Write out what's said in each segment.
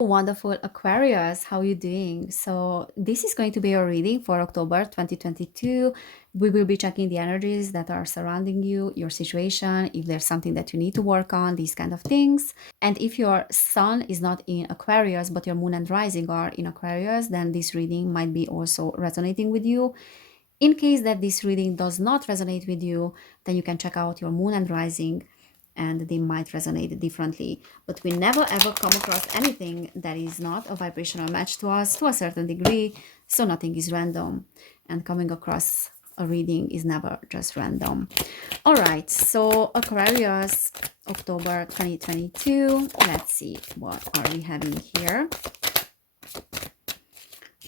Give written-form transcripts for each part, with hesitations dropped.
Wonderful Aquarius, how are you doing? So this is going to be your reading for October 2022. We will be checking the energies that are surrounding you, your situation, if there's something that you need to work on, these kind of things. And if your sun is not in Aquarius, but your moon and rising are in Aquarius, then this reading might be also resonating with you. In case that this reading does not resonate with you, then you can check out your moon and rising and they might resonate differently. But we never ever come across anything that is not a vibrational match to us to a certain degree, so nothing is random. And coming across a reading is never just random. All right, so Aquarius, October 2022. Let's see, what are we having here?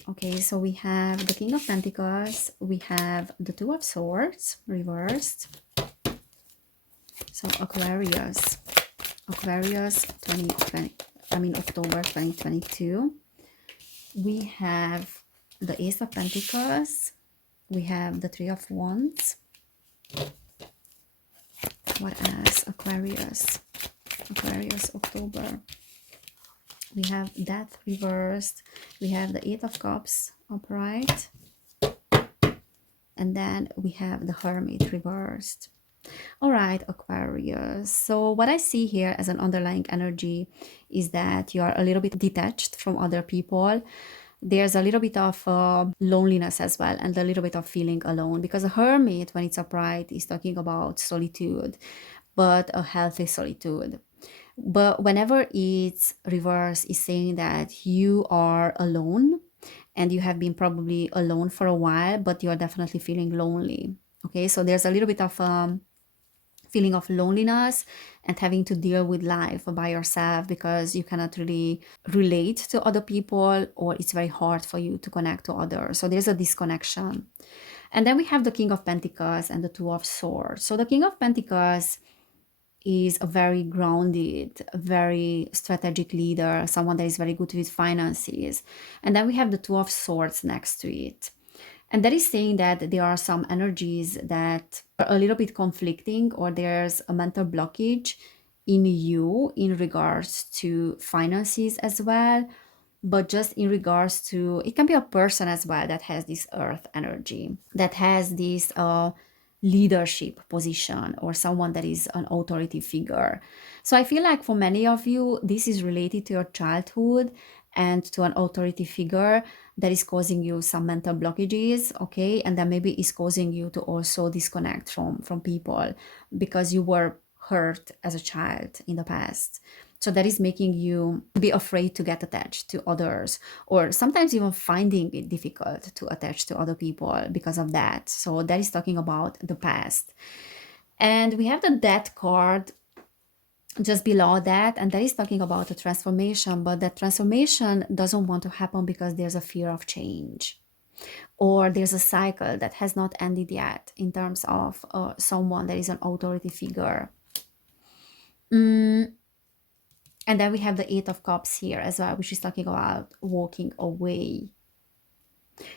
Okay, so we have the King of Pentacles, we have the Two of Swords reversed. So Aquarius 2020, October 2022. We have the Ace of Pentacles, we have the Three of Wands. What else? Aquarius October. We have Death reversed, we have the Eight of Cups upright, and then we have the Hermit reversed. All right, Aquarius. So what I see here as an underlying energy is that you are a little bit detached from other people. There's a little bit of loneliness as well, and a little bit of feeling alone, because a hermit, when it's upright, is talking about solitude, but a healthy solitude. But whenever it's reverse, is saying that you are alone and you have been probably alone for a while, but you're definitely feeling lonely. Okay, so there's a little bit of feeling of loneliness and having to deal with life by yourself because you cannot really relate to other people, or it's very hard for you to connect to others. So there's a disconnection. And then we have the King of Pentacles and the Two of Swords. So the King of Pentacles is a very grounded, very strategic leader, someone that is very good with finances. And then we have the Two of Swords next to it. And that is saying that there are some energies that are a little bit conflicting, or there's a mental blockage in you in regards to finances as well. But just in regards to, it can be a person as well that has this earth energy, that has this leadership position, or someone that is an authority figure. So I feel like for many of you, this is related to your childhood and to an authority figure that is causing you some mental blockages, okay? And that maybe is causing you to also disconnect from people because you were hurt as a child in the past. So that is making you be afraid to get attached to others, or sometimes even finding it difficult to attach to other people because of that. So that is talking about the past. And we have the Death card just below that, and that is talking about a transformation, but that transformation doesn't want to happen because there's a fear of change, or there's a cycle that has not ended yet in terms of someone that is an authority figure. And then we have the Eight of Cups here as well, which is talking about walking away.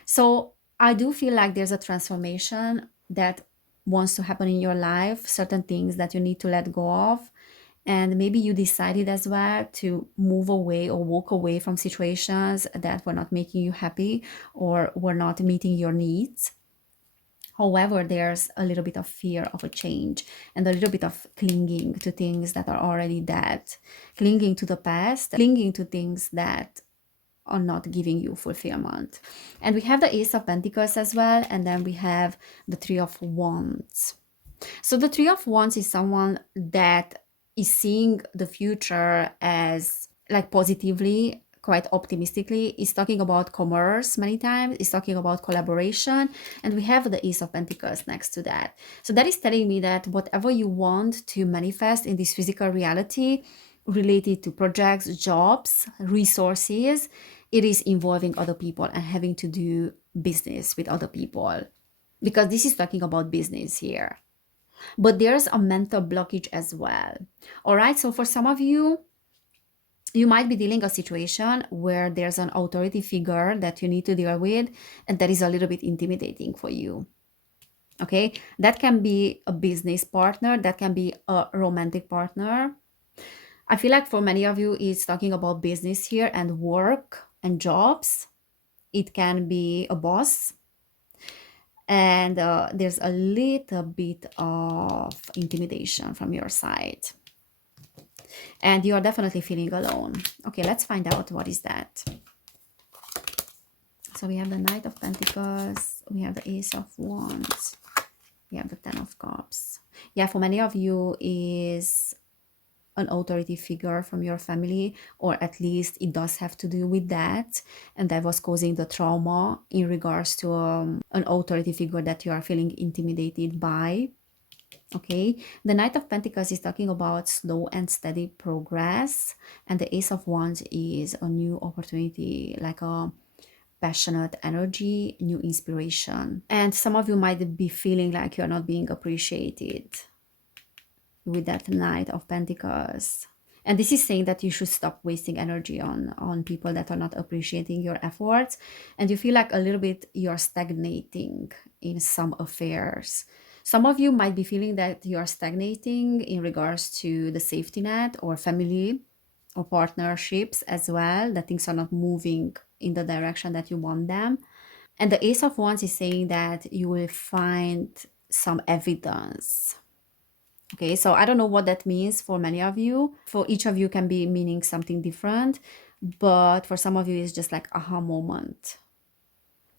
So I do feel like there's a transformation that wants to happen in your life, certain things that you need to let go of. And maybe you decided as well to move away or walk away from situations that were not making you happy or were not meeting your needs. However, there's a little bit of fear of a change and a little bit of clinging to things that are already dead, clinging to the past, clinging to things that are not giving you fulfillment. And we have the Ace of Pentacles as well, and then we have the Three of Wands. So the Three of Wands is someone that is seeing the future as like positively, quite optimistically. Is talking about commerce many times, is talking about collaboration, and we have the Ace of Pentacles next to that. So that is telling me that whatever you want to manifest in this physical reality related to projects, jobs, resources, it is involving other people and having to do business with other people, because this is talking about business here. But there's a mental blockage as well. All right, so for some of you, you might be dealing a situation where there's an authority figure that you need to deal with, and that is a little bit intimidating for you. Okay, that can be a business partner, that can be a romantic partner. I feel like for many of you, it's talking about business here and work and jobs. It can be a boss, and there's a little bit of intimidation from your side. And you are definitely feeling alone. Okay, let's find out what is that. So we have the Knight of Pentacles, we have the Ace of Wands, we have the Ten of Cups. Yeah, for many of you is an authority figure from your family, or at least it does have to do with that, and that was causing the trauma in regards to an authority figure that you are feeling intimidated by. Okay, the Knight of Pentacles is talking about slow and steady progress, and the Ace of Wands is a new opportunity, like a passionate energy, new inspiration. And some of you might be feeling like you're not being appreciated with that Knight of Pentacles. And this is saying that you should stop wasting energy on people that are not appreciating your efforts. And you feel like a little bit you're stagnating in some affairs. Some of you might be feeling that you're stagnating in regards to the safety net or family or partnerships as well, that things are not moving in the direction that you want them. And the Ace of Wands is saying that you will find some evidence. Okay, so I don't know what that means for many of you. For each of you can be meaning something different, but for some of you it's just like aha moment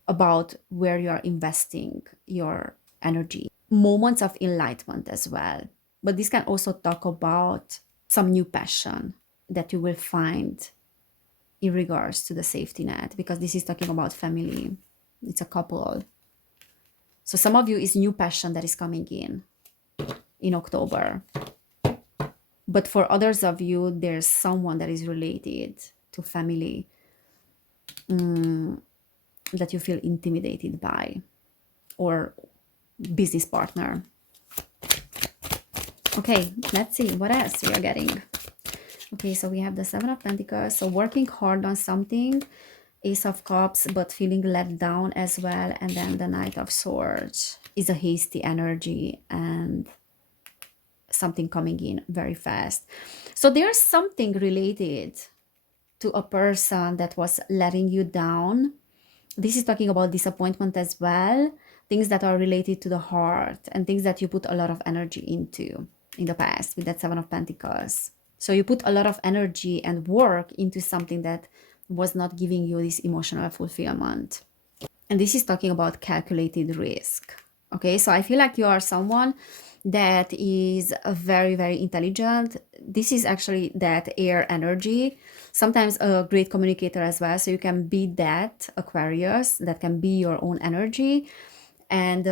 about where you are investing your energy. Moments of enlightenment as well. But this can also talk about some new passion that you will find in regards to the safety net, because this is talking about family. It's a couple. So some of you is new passion that is coming in October. But for others of you, there's someone that is related to family that you feel intimidated by, or business partner. Okay, let's see what else we are getting. Okay, so we have the Seven of Pentacles. So working hard on something, Ace of Cups, but feeling let down as well. And then the Knight of Swords is a hasty energy and something coming in very fast. So there's something related to a person that was letting you down. This is talking about disappointment as well, things that are related to the heart and things that you put a lot of energy into in the past with that Seven of Pentacles. So you put a lot of energy and work into something that was not giving you this emotional fulfillment. And this is talking about calculated risk. Okay, so I feel like you are someone that is very, very intelligent. This is actually that air energy, sometimes a great communicator as well. So you can be that Aquarius, that can be your own energy, and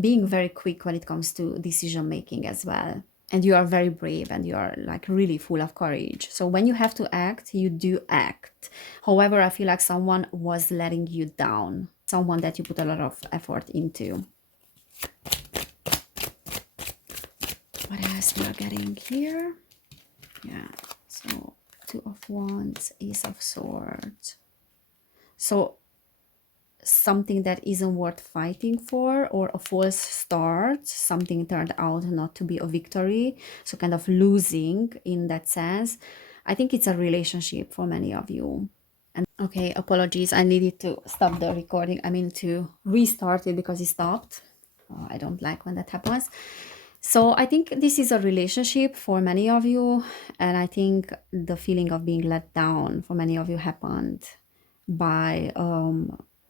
being very quick when it comes to decision making as well. And you are very brave and you are like really full of courage. So when you have to act, you do act. However, I feel like someone was letting you down, someone that you put a lot of effort into. What else we are getting here? Yeah, so Two of Wands, Ace of Swords. So something that isn't worth fighting for, or a false start, something turned out not to be a victory, so kind of losing in that sense. I think it's a relationship for many of you. And okay, apologies, I needed to stop the recording, I mean to restart it because it stopped. I don't like when that happens. So I think this is a relationship for many of you, and I think the feeling of being let down for many of you happened by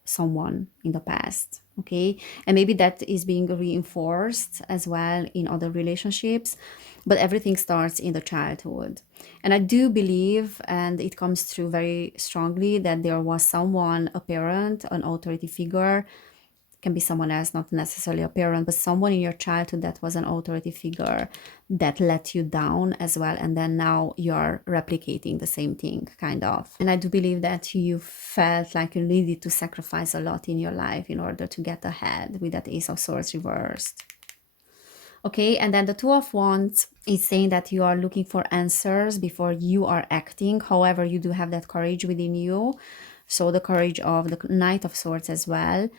someone in the past. Okay, and maybe that is being reinforced as well in other relationships, but everything starts in the childhood. And I do believe, and it comes through very strongly, that there was someone, a parent, an authority figure, can be someone else, not necessarily a parent, but someone in your childhood that was an authority figure that let you down as well. And then now you're replicating the same thing, kind of. And I do believe that you felt like you needed to sacrifice a lot in your life in order to get ahead with that Ace of Swords reversed. Okay, and then the Two of Wands is saying that you are looking for answers before you are acting. However, you do have that courage within you. So the courage of the Knight of Swords as well.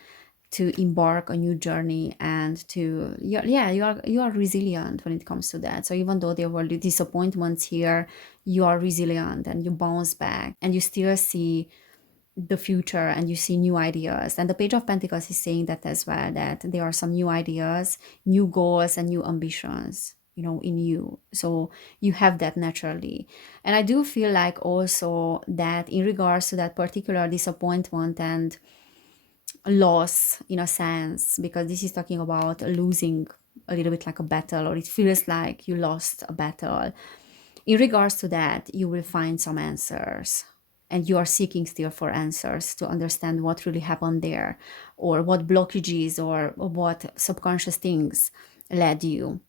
to embark a new journey, and to yeah, you are resilient when it comes to that. So even though there were the disappointments here, you are resilient and you bounce back, and you still see the future, and you see new ideas. And the Page of Pentacles is saying that as well, that there are some new ideas, new goals, and new ambitions, in you. So you have that naturally. And I do feel like also that in regards to that particular disappointment and loss, in a sense, because this is talking about losing a little bit like a battle, or it feels like you lost a battle. In regards to that, you will find some answers, and you are seeking still for answers to understand what really happened there, or what blockages or what subconscious things led you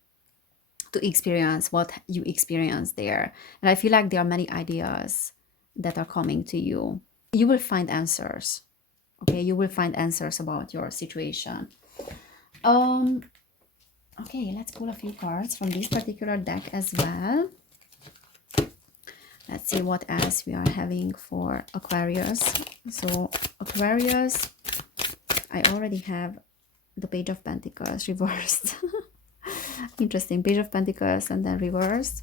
to experience what you experienced there. And I feel like there are many ideas that are coming to you. You will find answers. Okay, you will find answers about your situation. Um, okay, let's pull a few cards from this particular deck as well. Let's see what else we are having for Aquarius. So Aquarius, I already have the Page of Pentacles reversed. Interesting, Page of Pentacles and then reversed.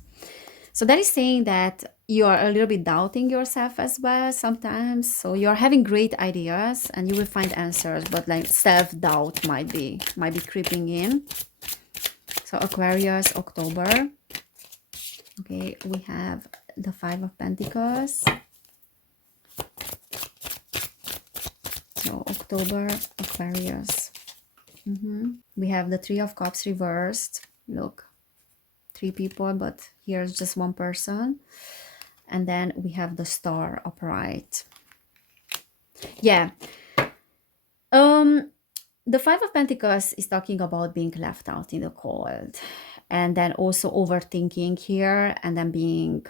So that is saying that you are a little bit doubting yourself as well sometimes. So you're having great ideas and you will find answers, but like self-doubt might be creeping in. So Aquarius, October. Okay, we have the Five of Pentacles. So October, Aquarius. We have the Three of Cups reversed. Look, three people, but here's just one person. And then we have the Star upright. Yeah. The Five of Pentacles is talking about being left out in the cold, and then also overthinking here, and then being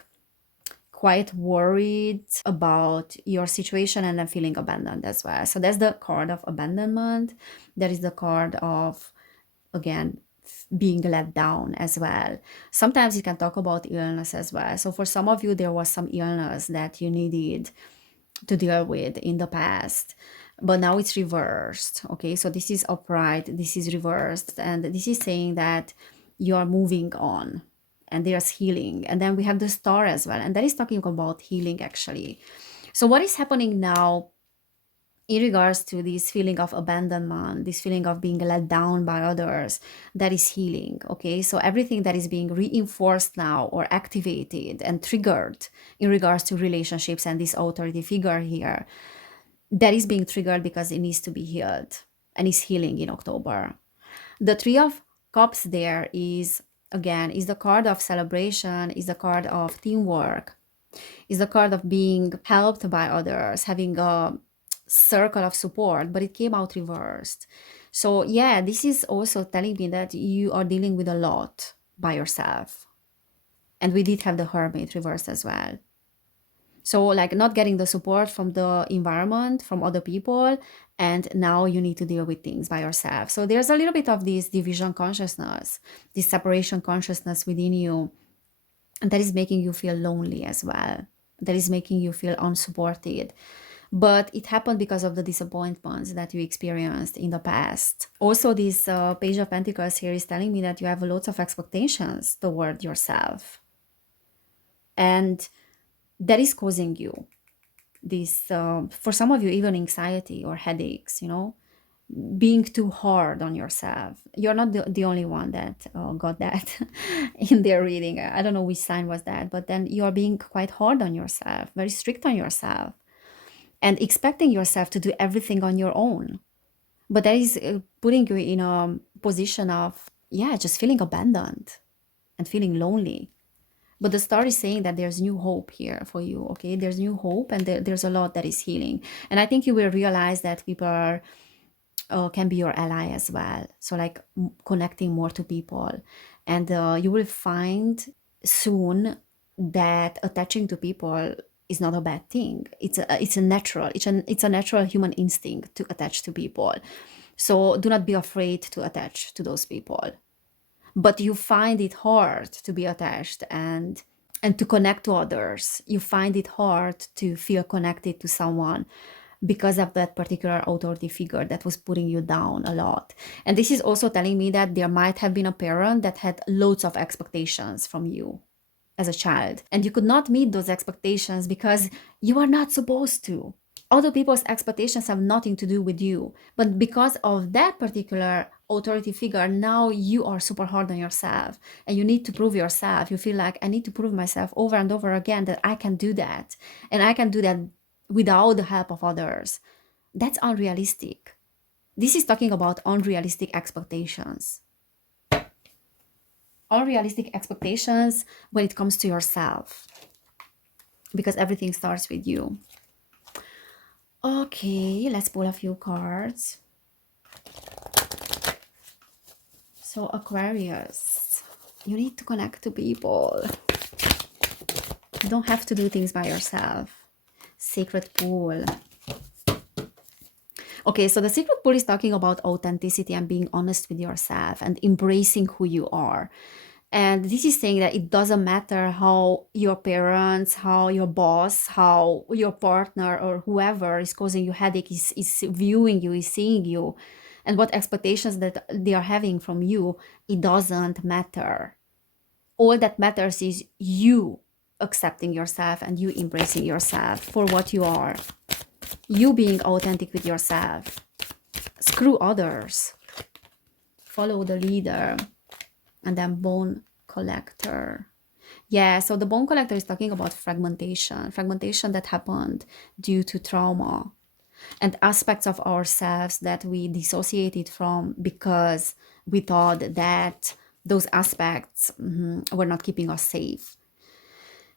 quite worried about your situation, and then feeling abandoned as well. So that's the card of abandonment. There is the card of, again, being let down as well. Sometimes you can talk about illness as well. So for some of you, there was some illness that you needed to deal with in the past, but now it's reversed. Okay, so this is upright, this is reversed, and this is saying that you are moving on and there's healing. And then we have the Star as well, and that is talking about healing actually. So what is happening now in regards to this feeling of abandonment, this feeling of being let down by others, that is healing. Okay, so everything that is being reinforced now or activated and triggered in regards to relationships and this authority figure here, that is being triggered because it needs to be healed, and is healing in October. The Three of Cups there is, again, is the card of celebration, is the card of teamwork, is the card of being helped by others, having a circle of support, but it came out reversed. So yeah, this is also telling me that you are dealing with a lot by yourself. And we did have the Hermit reversed as well. So like not getting the support from the environment, from other people, and now you need to deal with things by yourself. So there's a little bit of this division consciousness, this separation consciousness within you, and that is making you feel lonely as well. That is making you feel unsupported. But it happened because of the disappointments that you experienced in the past. Also, this Page of Pentacles here is telling me that you have lots of expectations toward yourself. And that is causing you this, for some of you, even anxiety or headaches, being too hard on yourself. You're not the only one that got that in their reading. I don't know which sign was that, but then you're being quite hard on yourself, very strict on yourself, and expecting yourself to do everything on your own. But that is putting you in a position of, yeah, just feeling abandoned and feeling lonely. But the Star is saying that there's new hope here for you, okay? There's new hope, and there's a lot that is healing. And I think you will realize that people are, can be your ally as well. So like connecting more to people. And you will find soon that attaching to people is not a bad thing. It's a natural, it's a natural human instinct to attach to people. So do not be afraid to attach to those people. But you find it hard to be attached and to connect to others. You find it hard to feel connected to someone because of that particular authority figure that was putting you down a lot. And this is also telling me that there might have been a parent that had loads of expectations from you as a child, and you could not meet those expectations because you are not supposed to. Other people's expectations have nothing to do with you, but because of that particular authority figure, now you are super hard on yourself and you need to prove yourself. You feel like, I need to prove myself over and over again that I can do that, and I can do that without the help of others. That's unrealistic. This is talking about unrealistic expectations. Unrealistic expectations when it comes to yourself, because everything starts with you. Okay, let's pull a few cards. So Aquarius, you need to connect to people. You don't have to do things by yourself. Sacred Pool. Okay, so the Sacred Pool is talking about authenticity and being honest with yourself and embracing who you are. And this is saying that it doesn't matter how your parents, how your boss, how your partner or whoever is causing you headache is viewing you, is seeing you, and what expectations that they are having from you. It doesn't matter. All that matters is you accepting yourself and you embracing yourself for what you are. You being authentic with yourself. Screw others. Follow the leader. And then Bone Collector. Yeah, so the Bone Collector is talking about fragmentation. Fragmentation that happened due to trauma. And aspects of ourselves that we dissociated from because we thought that those aspects were not keeping us safe.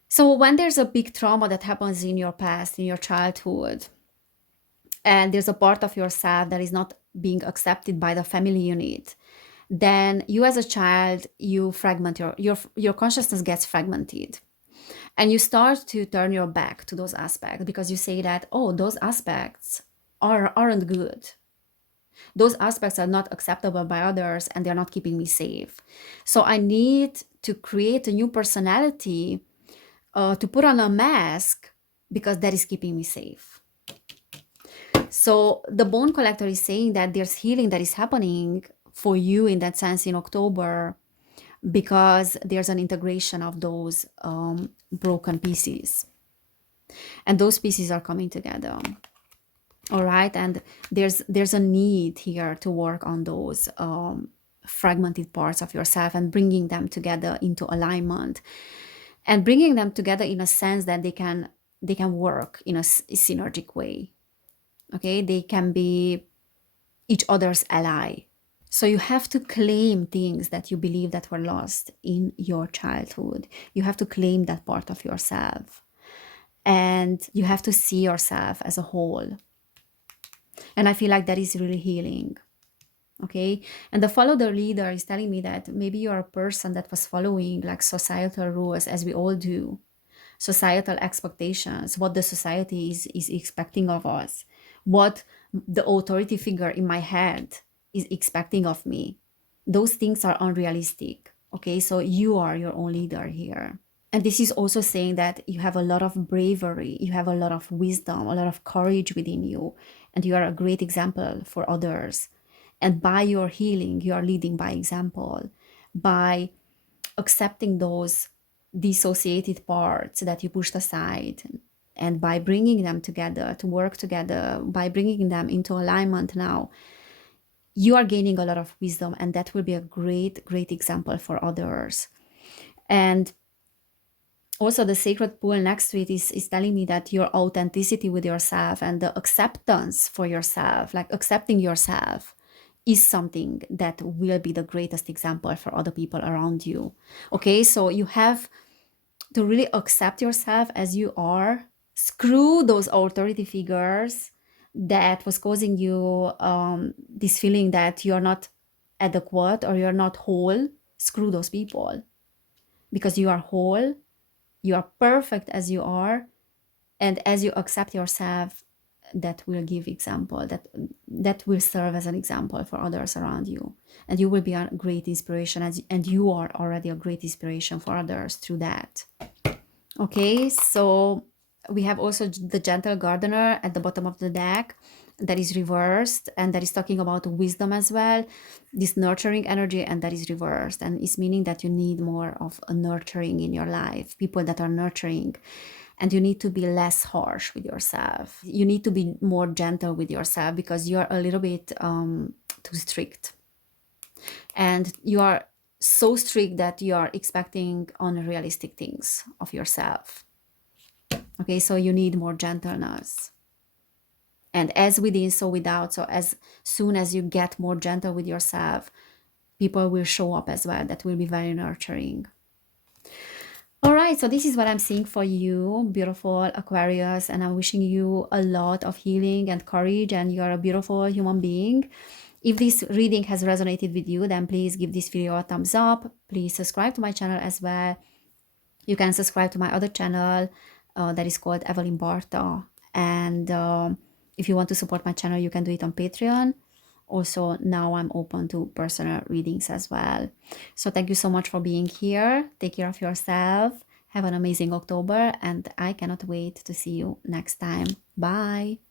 So when there's a big trauma that happens in your past, in your childhood, and there's a part of yourself that is not being accepted by the family unit, then you as a child, you fragment your consciousness gets fragmented. And you start to turn your back to those aspects because you say that, oh, those aspects aren't good. Those aspects are not acceptable by others and they're not keeping me safe. So I need to create a new personality, to put on a mask because that is keeping me safe. So the Bone Collector is saying that there's healing that is happening for you in that sense in October because there's an integration of those broken pieces. And those pieces are coming together. All right. And there's a need here to work on those fragmented parts of yourself and bringing them together into alignment and bringing them together in a sense that they can work in a synergic way. Okay. They can be each other's ally. So you have to claim things that you believe that were lost in your childhood. You have to claim that part of yourself. And you have to see yourself as a whole. And I feel like that is really healing. Okay. And the follow the leader is telling me that maybe you're a person that was following like societal rules, as we all do. Societal expectations, what the society is expecting of us, what the authority figure in my head is expecting of me. Those things are unrealistic. Okay, so you are your own leader here. And this is also saying that you have a lot of bravery, you have a lot of wisdom, a lot of courage within you, and you are a great example for others. And by your healing, you are leading by example, by accepting those dissociated parts that you pushed aside, and by bringing them together to work together, by bringing them into alignment now, you are gaining a lot of wisdom, and that will be a great example for others. And also the Sacred Pool next to it is telling me that your authenticity with yourself and the acceptance for yourself, like accepting yourself, is something that will be the greatest example for other people around you. Okay, so you have to really accept yourself as you are. Screw those authority figures that was causing you this feeling that you're not adequate or you're not whole. Screw those people, because you are whole, you are perfect as you are, and as you accept yourself, that will give example, that will serve as an example for others around you, and you will be a great inspiration, and you are already a great inspiration for others through that. Okay, so We have also the gentle gardener at the bottom of the deck that is reversed, and that is talking about wisdom as well, this nurturing energy, and that is reversed, and it's meaning that you need more of a nurturing in your life, people that are nurturing, and you need to be less harsh with yourself. You need to be more gentle with yourself because you're a little bit too strict, and you are so strict that you are expecting unrealistic things of yourself. Okay, so you need more gentleness. And as within, so without. So as soon as you get more gentle with yourself, people will show up as well that will be very nurturing. All right, so this is what I'm seeing for you, beautiful Aquarius, and I'm wishing you a lot of healing and courage, and you're a beautiful human being. If this reading has resonated with you, then please give this video a thumbs up. Please subscribe to my channel as well. You can subscribe to my other channel that is called Evelin Barta. And if you want to support my channel, you can do it on Patreon. Also, now I'm open to personal readings as well. So thank you so much for being here. Take care of yourself. Have an amazing October, and I cannot wait to see you next time. Bye.